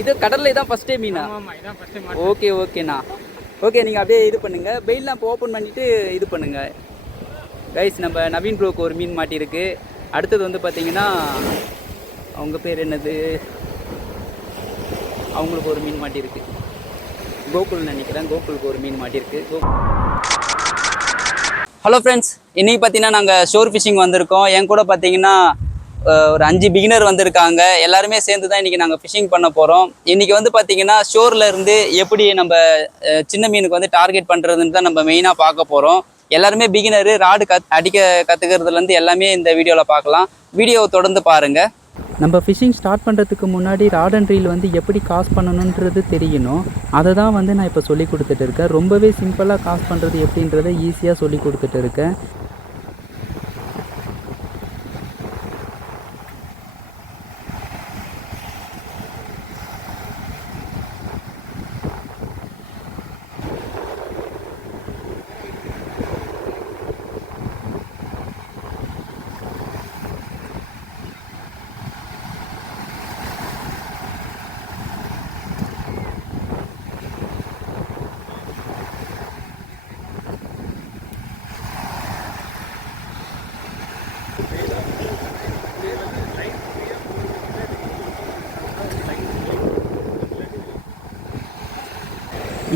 இது கடல்ல இதான் ஃபர்ஸ்ட் டைம் மீனா? ஆமா இதான் ஃபர்ஸ்ட் டைம். ஓகே ஓகேண்ணா. ஓகே நீங்கள் அப்படியே இது பண்ணுங்கள், பெயிலாம் இப்போ ஓப்பன் பண்ணிவிட்டு இது பண்ணுங்கள். கைஸ் நம்ம நவீன் ப்ரோக்கு ஒரு மீன் மாட்டியிருக்கு. அடுத்தது வந்து பார்த்தீங்கன்னா அவங்க பேர் என்னது, அவங்களுக்கு ஒரு மீன் மாட்டியிருக்கு. கோகுல்னு நினைக்கிறேன், கோகுலுக்கு ஒரு மீன் மாட்டியிருக்கு. ஹலோ ஃப்ரெண்ட்ஸ், இன்றைக்கி பார்த்தீங்கன்னா நாங்கள் ஷோர் ஃபிஷிங் வந்திருக்கோம். என் கூட பார்த்தீங்கன்னா ஒரு 5 பிகினர் வந்திருக்காங்க. எல்லாருமே சேர்ந்து தான் இன்றைக்கி நாங்கள் ஃபிஷிங் பண்ண போகிறோம். இன்றைக்கி வந்து பார்த்திங்கன்னா ஷோரில் இருந்து எப்படி நம்ம சின்ன மீனுக்கு வந்து டார்கெட் பண்ணுறதுன்னு தான் நம்ம மெயினாக பார்க்க போகிறோம். எல்லாருமே பிகினரு, ராடு அடிக்க கற்றுக்கிறதுலேருந்து எல்லாமே இந்த வீடியோவில் பார்க்கலாம். வீடியோவை தொடர்ந்து பாருங்கள். நம்ம ஃபிஷிங் ஸ்டார்ட் பண்ணுறதுக்கு முன்னாடி ராட் அண்ட் ரீல் வந்து எப்படி காஸ்ட் பண்ணணுன்றது தெரியணும். அதை தான் வந்து நான் இப்போ சொல்லி கொடுத்துட்டு இருக்கேன். ரொம்பவே சிம்பிளாக காஸ்ட் பண்ணுறது எப்படின்றத ஈஸியாக சொல்லி கொடுத்துட்டு இருக்கேன்.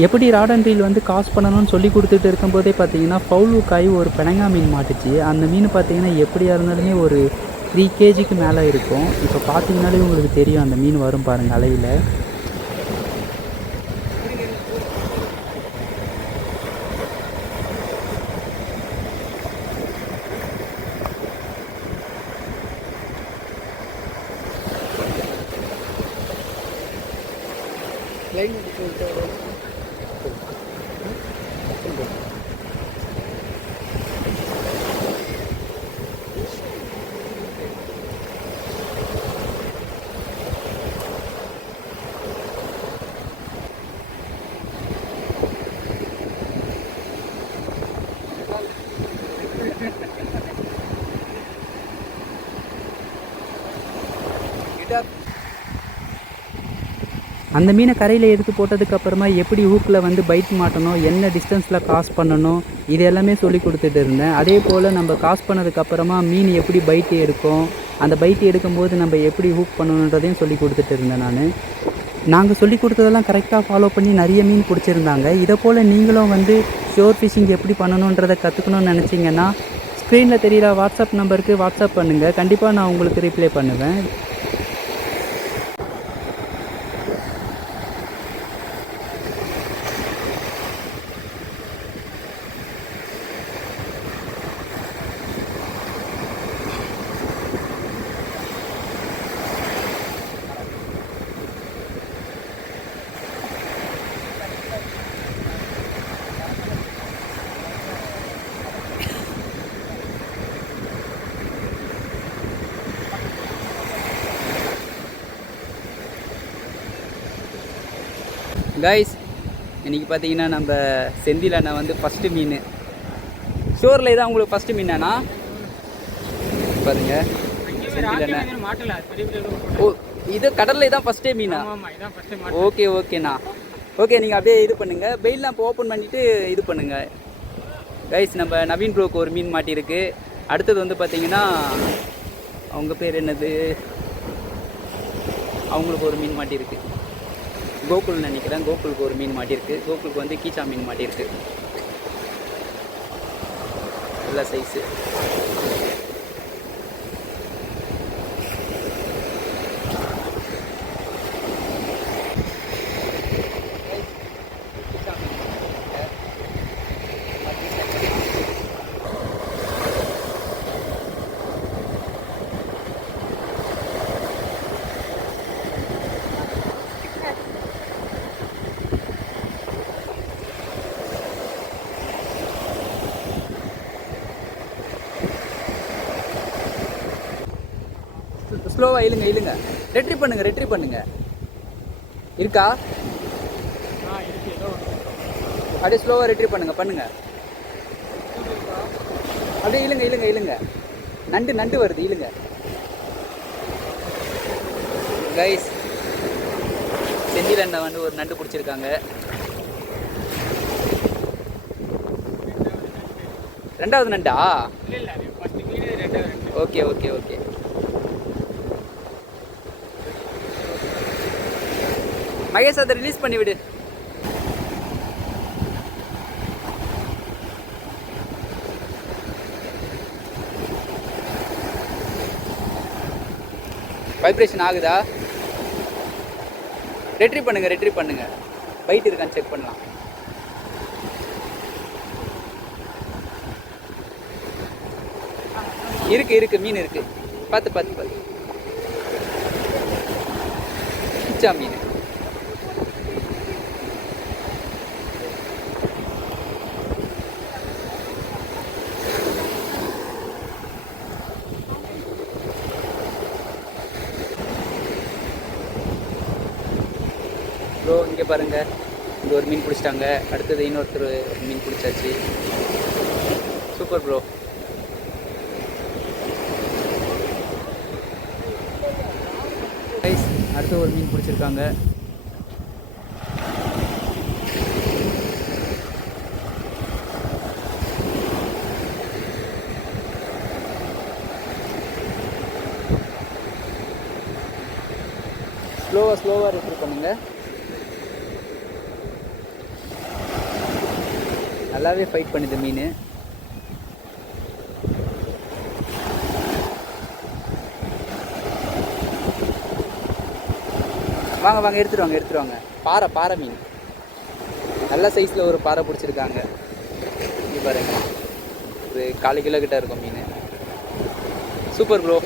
எப்படி ராட் அண்ட் ரீல் வந்து காஸ்ட் பண்ணணும்னு சொல்லி கொடுத்துட்டு இருக்கும்போதே பார்த்தீங்கன்னா ஃபவுல் ஹுக்காகி ஒரு பெனங்கா மீன் மாட்டுச்சு. அந்த மீன் பார்த்தீங்கன்னா எப்படியா இருந்தாலுமே ஒரு 3 kgக்கு மேலே இருக்கும். இப்போ பார்த்தீங்கன்னாலே உங்களுக்கு தெரியும், அந்த மீன் வரும் பாருங்கள் அலையில். அந்த மீனை கரையில் எடுத்து போட்டதுக்கப்புறமா எப்படி ஹூக்கில் வந்து பைட் மாட்டணும், என்ன டிஸ்டன்ஸில் காஸ்ட் பண்ணணும், இது எல்லாமே சொல்லி கொடுத்துட்டு இருந்தேன். அதே போல் நம்ம காஸ்ட் பண்ணதுக்கப்புறமா மீன் எப்படி பைட்டு எடுக்கும், அந்த பைட்டு எடுக்கும்போது நம்ம எப்படி ஹூக் பண்ணணுன்றதையும் சொல்லி கொடுத்துட்டு இருந்தேன். நாங்கள் சொல்லி கொடுத்ததெல்லாம் கரெக்டாக ஃபாலோ பண்ணி நிறைய மீன் பிடிச்சிருந்தாங்க. இதை போல் நீங்களும் வந்து ஷோர் ஃபிஷிங் எப்படி பண்ணணுன்றதை கற்றுக்கணும்னு நினச்சிங்கன்னா ஸ்க்ரீனில் தெரிகிற வாட்ஸ்அப் நம்பருக்கு வாட்ஸ்அப் பண்ணுங்கள். கண்டிப்பாக நான் உங்களுக்கு ரிப்ளை பண்ணுவேன். கைஸ், இன்றைக்கி பார்த்தீங்கன்னா நம்ம செந்தில் அண்ணா வந்து ஃபஸ்ட்டு மீன் ஷோரில் தான் உங்களுக்கு ஃபஸ்ட்டு மீனாண்ணா பாருங்கள். செந்தில் அண்ணா, ஓ இது கடலில் தான் ஃபஸ்ட் டைம் மீனா? ஓகே ஓகேண்ணா. ஓகே நீங்கள் அப்படியே இது பண்ணுங்கள், பெயிலாம் இப்போ ஓப்பன் பண்ணிவிட்டு இது பண்ணுங்கள். கைஸ் நம்ம நவீன் ப்ரோக்கு ஒரு மீன் மாட்டியிருக்கு. அடுத்தது வந்து பார்த்தீங்கன்னா அவங்க பேர் என்னது, அவங்களுக்கு ஒரு மீன் மாட்டியிருக்கு. கோகுல்னு நினைக்கிறேன், கோகுலுக்கு ஒரு மீன் மாட்டியிருக்கு. கோகுலுக்கு வந்து கீச்சா மீன் மாட்டியிருக்கு, நல்ல சைஸு. ஸ்லோவாக இழுங்க, ரெட்ரிவ் பண்ணுங்க. இருக்கா? அப்படியே ஸ்லோவாக ரெட்ரிவ் பண்ணுங்க. அப்படியே இழுங்க. நண்டு வருது, இழுங்க கைஸ். செந்தில் அண்ணன் வந்து ஒரு நண்டு பிடிச்சிருக்காங்க. ரெண்டாவது நண்டா? Okay okay okay. மகேஷ் அதை ரிலீஸ் பண்ணி விடு. வைப்ரேஷன் ஆகுதா? ரெட்ரீவ் பண்ணுங்க. பைட் இருக்கான்னு செக் பண்ணலாம். இருக்கு மீன் இருக்கு. பார்த்து கிச்சா மீன். ப்ரோ இங்கே பாருங்கள், இங்கே ஒரு மீன் பிடிச்சிட்டாங்க. அடுத்தது இன்னொருத்தர் மீன் பிடிச்சாச்சு. Super bro. அடுத்து ஒரு மீன் பிடிச்சிருக்காங்க. ஸ்லோவாக ரிட்ரீவ் பண்ணுங்க. நல்லாவே ஃபைட் பண்ணுது மீன். வாங்க எடுத்துட்டு வாங்க. பாறை மீன். நல்ல சைஸில் ஒரு பாறை பிடிச்சிருக்காங்க. இங்கே பாருங்க, ஒரு 4 கிலோ கிட்ட இருக்கும் மீன். Super bro.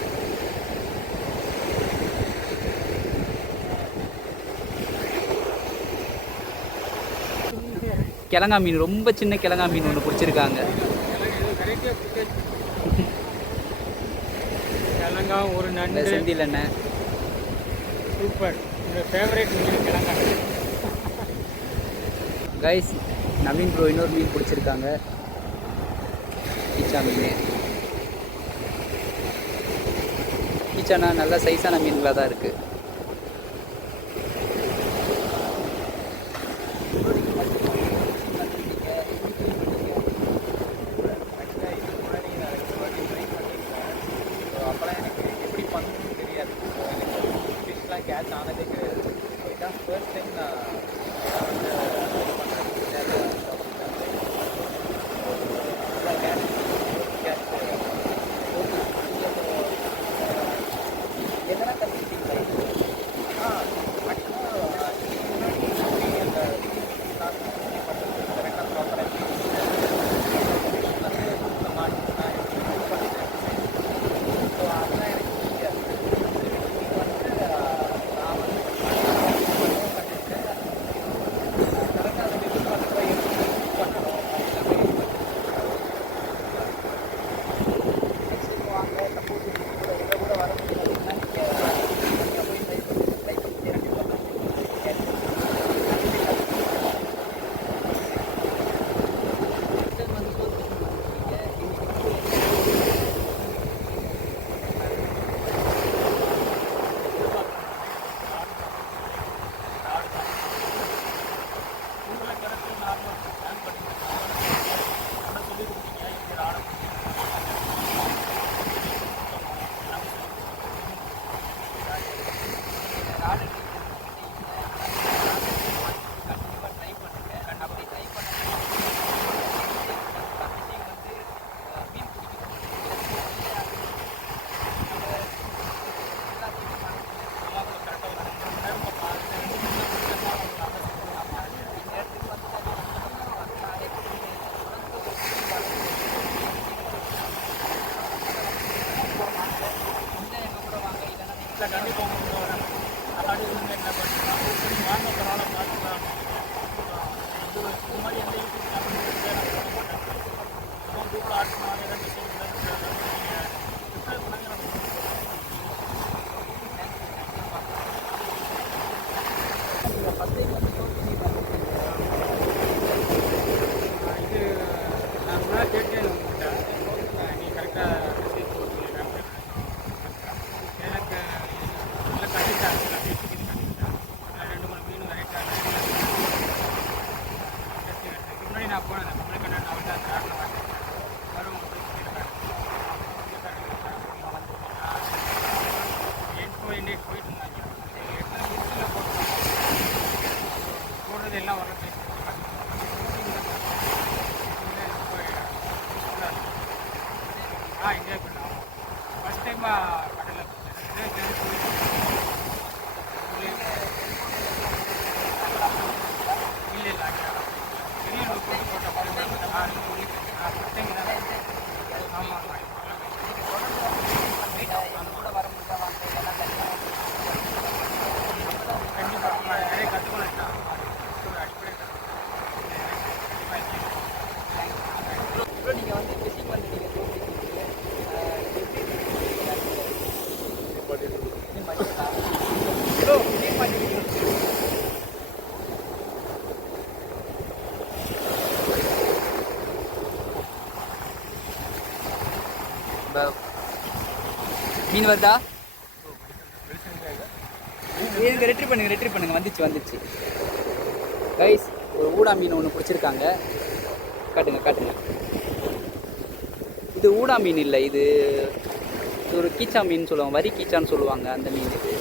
கிழங்கா மீன், ரொம்ப சின்ன கிழங்கா மீன் ஒன்று பிடிச்சிருக்காங்க. ஒரு நண்டு செந்தில் அண்ணன். சூப்பர். ஃபேவரட் மீன் கிழங்கா. கைஸ், நவீன் ப்ரோ இன்னொரு மீன் பிடிச்சிருக்காங்க. கீச்சா மீன். கீச்சானா நல்ல சைஸான மீன்களாக தான் இருக்குது. அப்போலாம் எனக்கு எப்படி பண்ணணும்னு தெரியாது. ஃபிஷ்லாம் கேட்ச் ஆனதே கிடையாது. இதுதான் ஃபர்ஸ்ட் டைம் நான் என்னென்ன கற்றுக்கிட்டீங்க? கரெக்டாக ப்ராப்பராக கண்டிப்பாக உங்களுக்கு வரேன். அப்படி வந்து என்ன பண்ணுறோம், வாங்க பரவாயில்ல பார்த்துக்கலாம். இது மாதிரி எந்த யூடியூப் சேனல் பண்ண மாட்டேன். கூகுள் ஆர்ட்ஸ் மாதிரி ஏதாவது நீங்கள் சப்ஸ்கிரைப் பண்ணாங்க. இது நான் முன்னாடி கேட்டேன் உங்கள்கிட்ட. நீ கரெக்டாக மெசேஜ் போட்டுருக்கீங்க. எனக்கு நல்ல கண்டிப்பாக 2-3 மீன் சும்மா கடலில் இல்லை இல்லை பெரிய போட்டு போட்ட ஆமாம் கண்டிப்பாக நிறைய கற்றுக்கணும் ப்ரோ நீங்கள் வந்து ஃபிஷிங் வந்துட்டீங்க ப்ரோ மீன் வருதா? எனக்கு ரெட்ரி பண்ணுங்க வந்துச்சு கைஸ். ஒரு ஊடா மீன் ஒன்று பிடிச்சிருக்காங்க. காட்டுங்க. இது ஊடா மீன் இல்லை, இது ஒரு கீச்சா மீன் சொல்லுவாங்க, வரி கீச்சான்னு சொல்லுவாங்க. அந்த மீன் இது.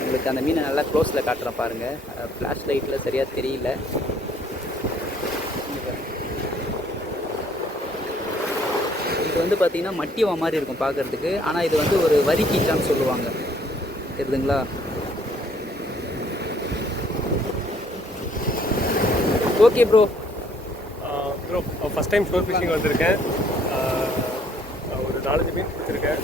உங்களுக்கு அந்த மீனை நல்லா க்ளோஸில் காட்டுறேன் பாருங்கள். ஃப்ளாஷ் லைட்டில் சரியாக தெரியல. இது வந்து பார்த்திங்கன்னா மட்டிவா மாதிரி இருக்கும் பார்க்குறதுக்கு. ஆனால் இது வந்து ஒரு வரி கீச்சான்னு சொல்லுவாங்க. தெரியுதுங்களா? Okay bro. Bro first time shore fishing வந்திருக்கேன். ஒரு 4-5 மீன் பிடிச்சிருக்கேன்.